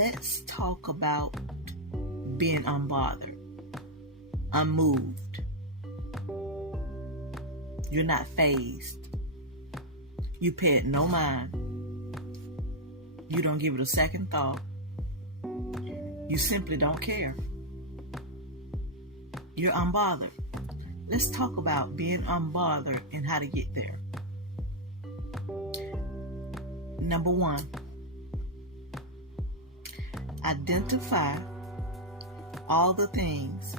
let's talk about being unbothered, unmoved. You're not fazed. You pay it no mind. You don't give it a second thought. You simply don't care. You're unbothered. Let's talk about being unbothered and how to get there. Number 1, identify all the things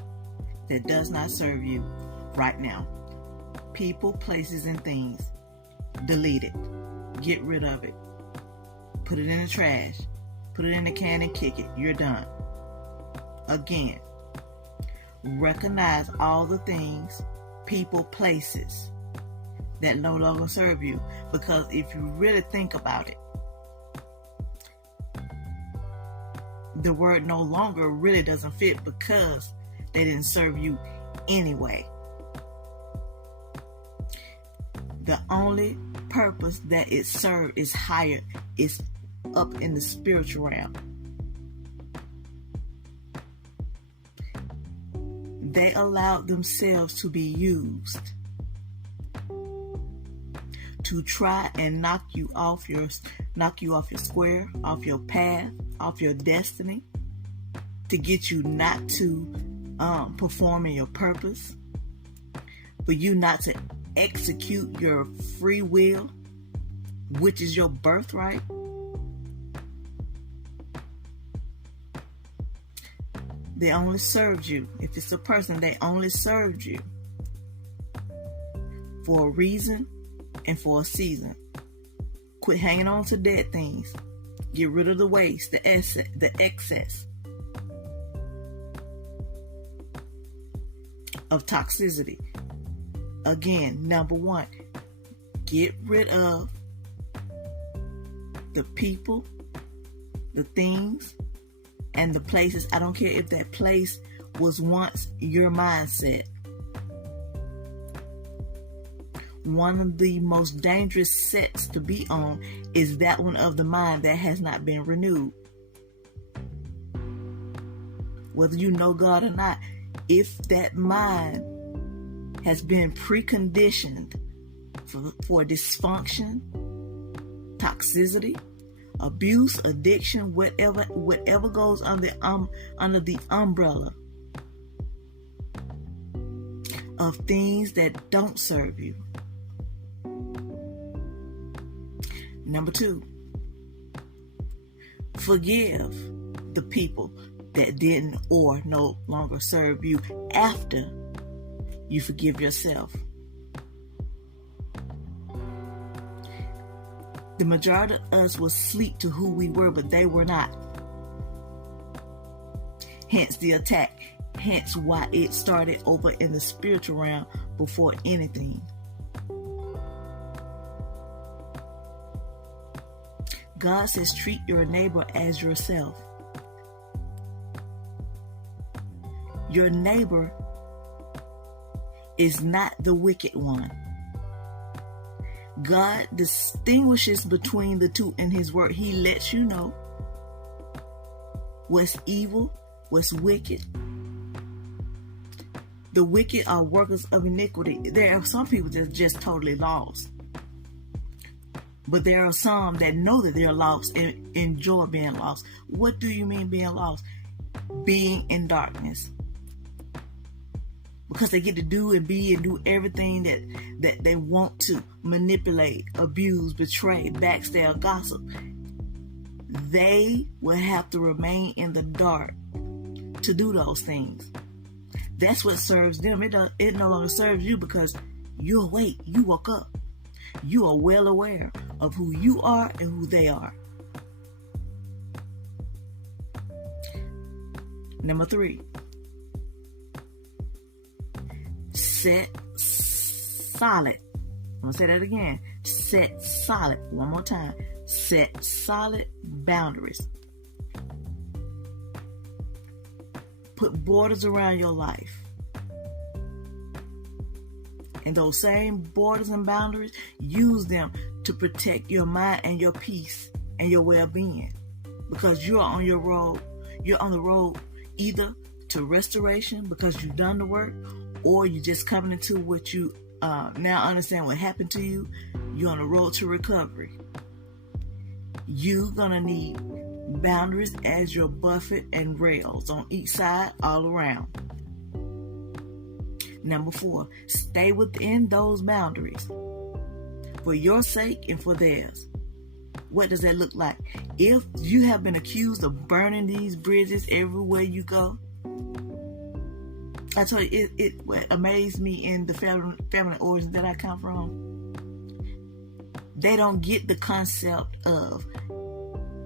that does not serve you right now. People, places, and things. Delete it. Get rid of it. Put it in the trash. Put it in the can and kick it. You're done. Again, recognize all the things, people, places that no longer serve you. Because if you really think about it, the word no longer really doesn't fit because they didn't serve you anyway. The only purpose that it served is higher, is up in the spiritual realm. They allowed themselves to be used to try and knock you off your square, off your path, off your destiny, to get you not to perform in your purpose, for you not to execute your free will, which is your birthright. They only served you. If it's a person, they only served you for a reason and for a season. Quit hanging on to dead things. Get rid of the waste, the excess of toxicity. Again, number 1, get rid of the people, the things, and the places. I don't care if that place was once your mindset. One of the most dangerous sets to be on is that one of the mind that has not been renewed. Whether you know God or not, if that mind has been preconditioned for dysfunction, toxicity, abuse, addiction, whatever goes under the umbrella of things that don't serve you. Number 2, forgive the people that didn't or no longer serve you after you forgive yourself. The majority of us will sleep to who we were, but they were not. Hence the attack. Hence why it started over in the spiritual realm before anything. God says treat your neighbor as yourself. Your neighbor is not the wicked one. God distinguishes between the two in His word. He lets you know what's evil, what's wicked. The wicked are workers of iniquity. There are some people that are just totally lost. But there are some that know that they're lost and enjoy being lost. What do you mean being lost? Being in darkness. Because they get to do and be and do everything that they want to. Manipulate, abuse, betray, backstab, gossip. They will have to remain in the dark to do those things. That's what serves them. It no longer serves you because you're awake. You woke up. You are well aware of who you are and who they are. Number 3. Set solid. I'm going to say that again. Set solid. One more time. Set solid boundaries. Put borders around your life. And those same borders and boundaries, use them to protect your mind and your peace and your well-being. because you're on your road. You're on the road either to restoration because you've done the work, or you're just coming into what you now understand what happened to you. You're on the road to recovery. You're going to need boundaries as your buffet and rails on each side, all around. Number 4, stay within those boundaries for your sake and for theirs. What does that look like? If you have been accused of burning these bridges everywhere you go, I told you, it amazed me in the family origin that I come from. They don't get the concept of,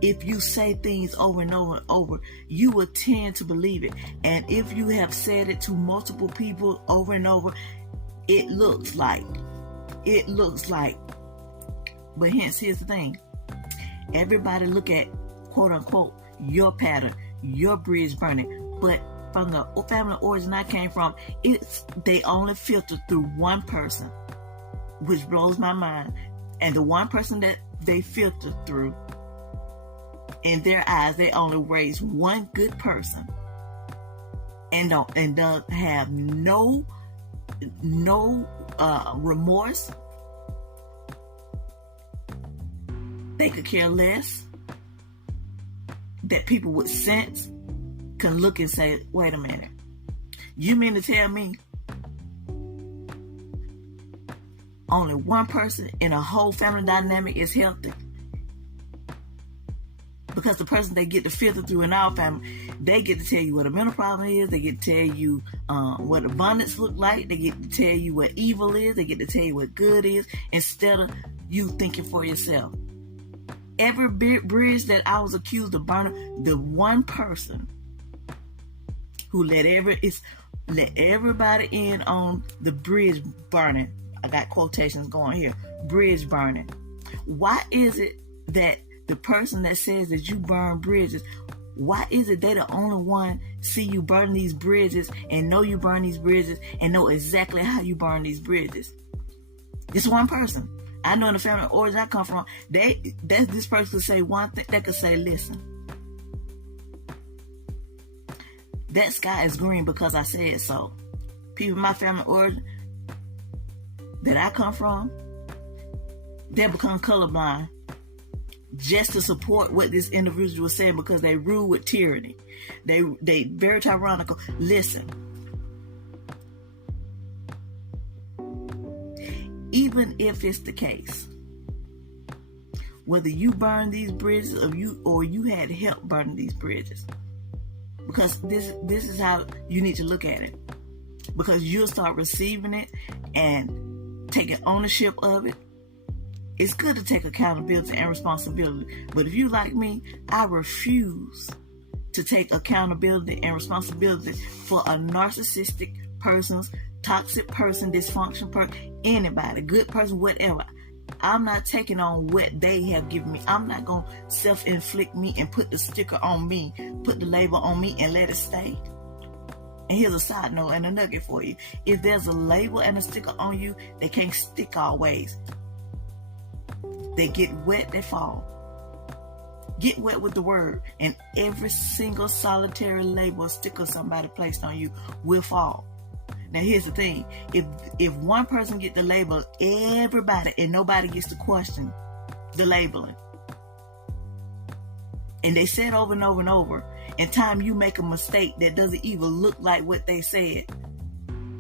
if you say things over and over and over, you will tend to believe it. And if you have said it to multiple people over and over, it looks like. But hence, here's the thing. Everybody look at, quote unquote, your pattern, your bridge burning. But from the family origin I came from, they only filter through one person, which blows my mind. And the one person that they filter through, in their eyes, they only raise one good person, and does have no remorse. They could care less. That people with sense can look and say, wait a minute, you mean to tell me only one person in a whole family dynamic is healthy? Because the person they get to filter through in our family, they get to tell you what a mental problem is. They get to tell you what abundance look like. They get to tell you what evil is. They get to tell you what good is, instead of you thinking for yourself. Every bridge that I was accused of burning, the one person who let everybody in on the bridge burning. I got quotations going here. Bridge burning. Why is it that the person that says that you burn bridges, why is it they the only one see you burn these bridges and know you burn these bridges and know exactly how you burn these bridges? It's one person. I know in the family origin I come from, this person could say one thing. They could say, listen, that sky is green because I said so. People in my family origin that I come from, they become colorblind just to support what this individual was saying, because they rule with tyranny. They very tyrannical. Listen, even if it's the case, whether you burn these bridges or you had help burning these bridges, because this is how you need to look at it, because you'll start receiving it and taking ownership of it. It's good to take accountability and responsibility, but if you like me, I refuse to take accountability and responsibility for a narcissistic person's, toxic person, dysfunction person, anybody, good person, whatever. I'm not taking on what they have given me. I'm not going to self-inflict me and put the sticker on me, put the label on me and let it stay. And here's a side note and a nugget for you. If there's a label and a sticker on you, they can't stick always. They get wet, they fall. Get wet with the word, and every single solitary label or sticker somebody placed on you will fall. Now here's the thing. If one person get the label, everybody, and nobody gets to question the labeling. And they said over and over and over, in time you make a mistake that doesn't even look like what they said,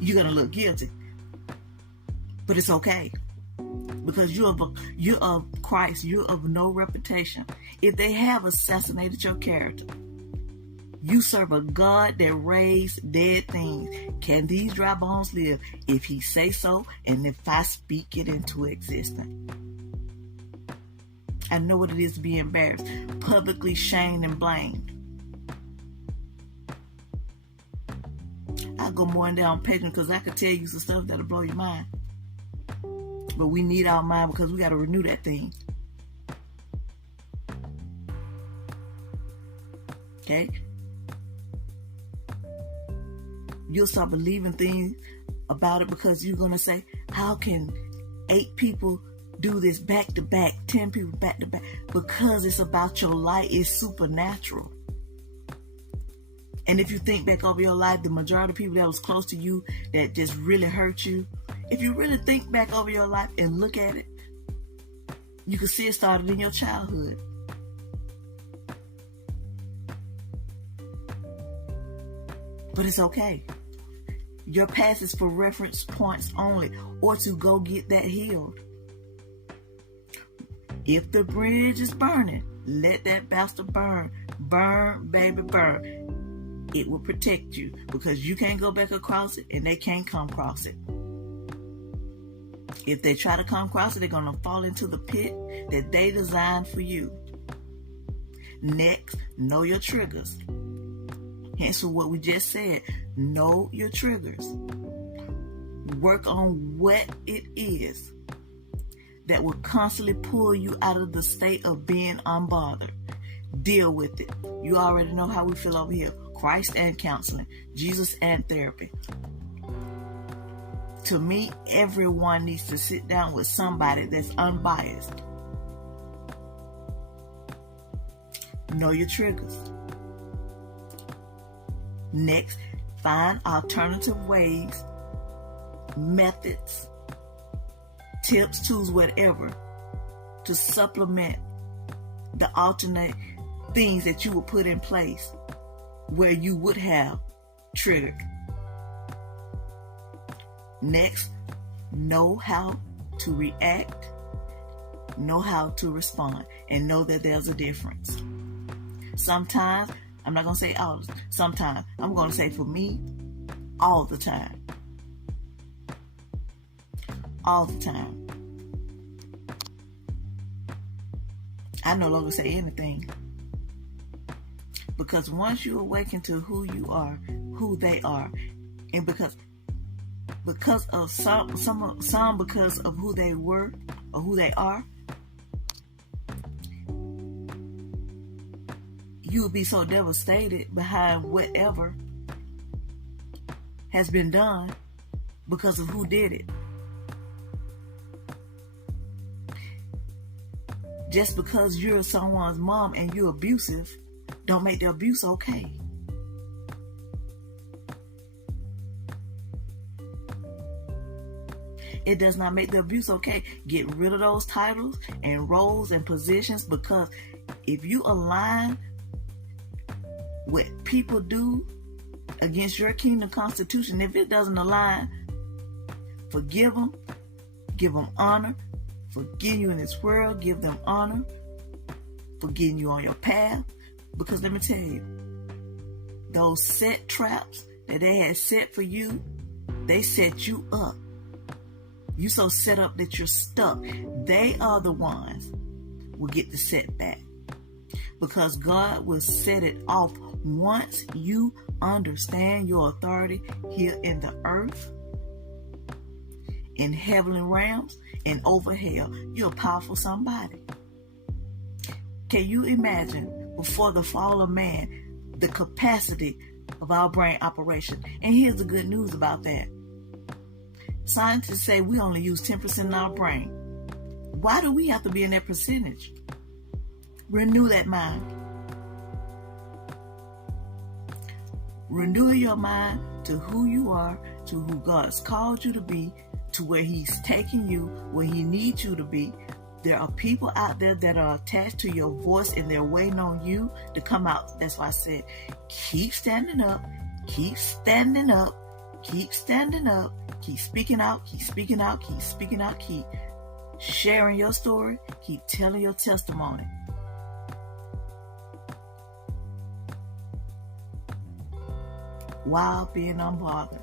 you're going to look guilty. But it's okay. Because you're of Christ, you're of no reputation. If they have assassinated your character, you serve a God that raised dead things. Can these dry bones live? If he say so, and if I speak it into existence. I know what it is to be embarrassed, publicly shamed and blamed. I'll go more in down Patreon because I could tell you some stuff that'll blow your mind. But we need our mind because we got to renew that thing. Okay? You'll start believing things about it because you're going to say, how can 8 people do this back to back, 10 people back to back, because it's about your life. It's supernatural. And if you think back over your life, the majority of people that was close to you that just really hurt you, if you really think back over your life and look at it, you can see it started in your childhood. But it's okay. Your past is for reference points only, or to go get that healed. If the bridge is burning, let that bastard burn. Burn, baby, burn. It will protect you, because you can't go back across it and they can't come across it. If they try to come across it, they're going to fall into the pit that they designed for you. Next, know your triggers. Hence what we just said. Know your triggers. Work on what it is that will constantly pull you out of the state of being unbothered. Deal with it. You already know how we feel over here. Christ and counseling. Jesus and therapy. To me, everyone needs to sit down with somebody that's unbiased. Know your triggers. Next, find alternative ways, methods, tips, tools, whatever, to supplement the alternate things that you would put in place where you would have triggered. Next, know how to react, know how to respond, and know that there's a difference. Sometimes, I'm not going to say all, sometimes, I'm going to say for me, all the time. All the time. I no longer say anything. Because once you awaken to who you are, who they are, and because of some because of who they were or who they are, you will be so devastated behind whatever has been done because of who did it. Just because you're someone's mom and you're abusive, don't make the abuse okay. It does not make the abuse okay. Get rid of those titles and roles and positions, because if you align what people do against your kingdom constitution, if it doesn't align, forgive them, give them honor, for getting you in this world, give them honor, for getting you on your path. Because let me tell you, those set traps that they had set for you, they set you up. You so set up that you're stuck. They are the ones will get the setback. Because God will set it off once you understand your authority here in the earth, in heavenly realms, and over hell. You're a powerful somebody. Can you imagine, before the fall of man, the capacity of our brain operation? And here's the good news about that. Scientists say we only use 10% of our brain. Why do we have to be in that percentage? Renew that mind. Renew your mind to who you are, to who God's called you to be, to where He's taking you, where He needs you to be. There are people out there that are attached to your voice and they're waiting on you to come out. That's why I said, keep standing up, keep standing up, keep standing up, keep speaking out, keep speaking out, keep speaking out, keep sharing your story, keep telling your testimony. While being unbothered.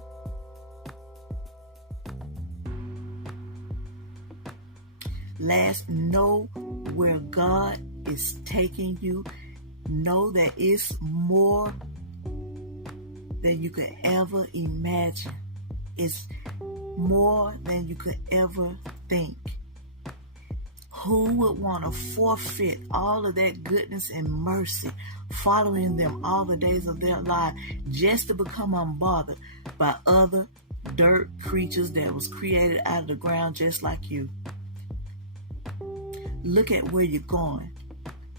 Last, know where God is taking you. Know that it's more than you could ever imagine. It's more than you could ever think. Who would want to forfeit all of that goodness and mercy following them all the days of their life just to become unbothered by other dirt creatures that was created out of the ground just like you? Look at where you're going.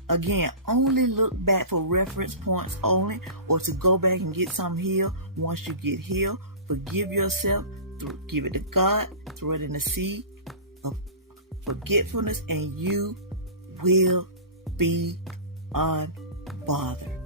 Again, only look back for reference points only, or to go back and get something healed. Once you get healed, forgive yourself, give it to God, throw it in the sea of forgetfulness, and you will be unbothered.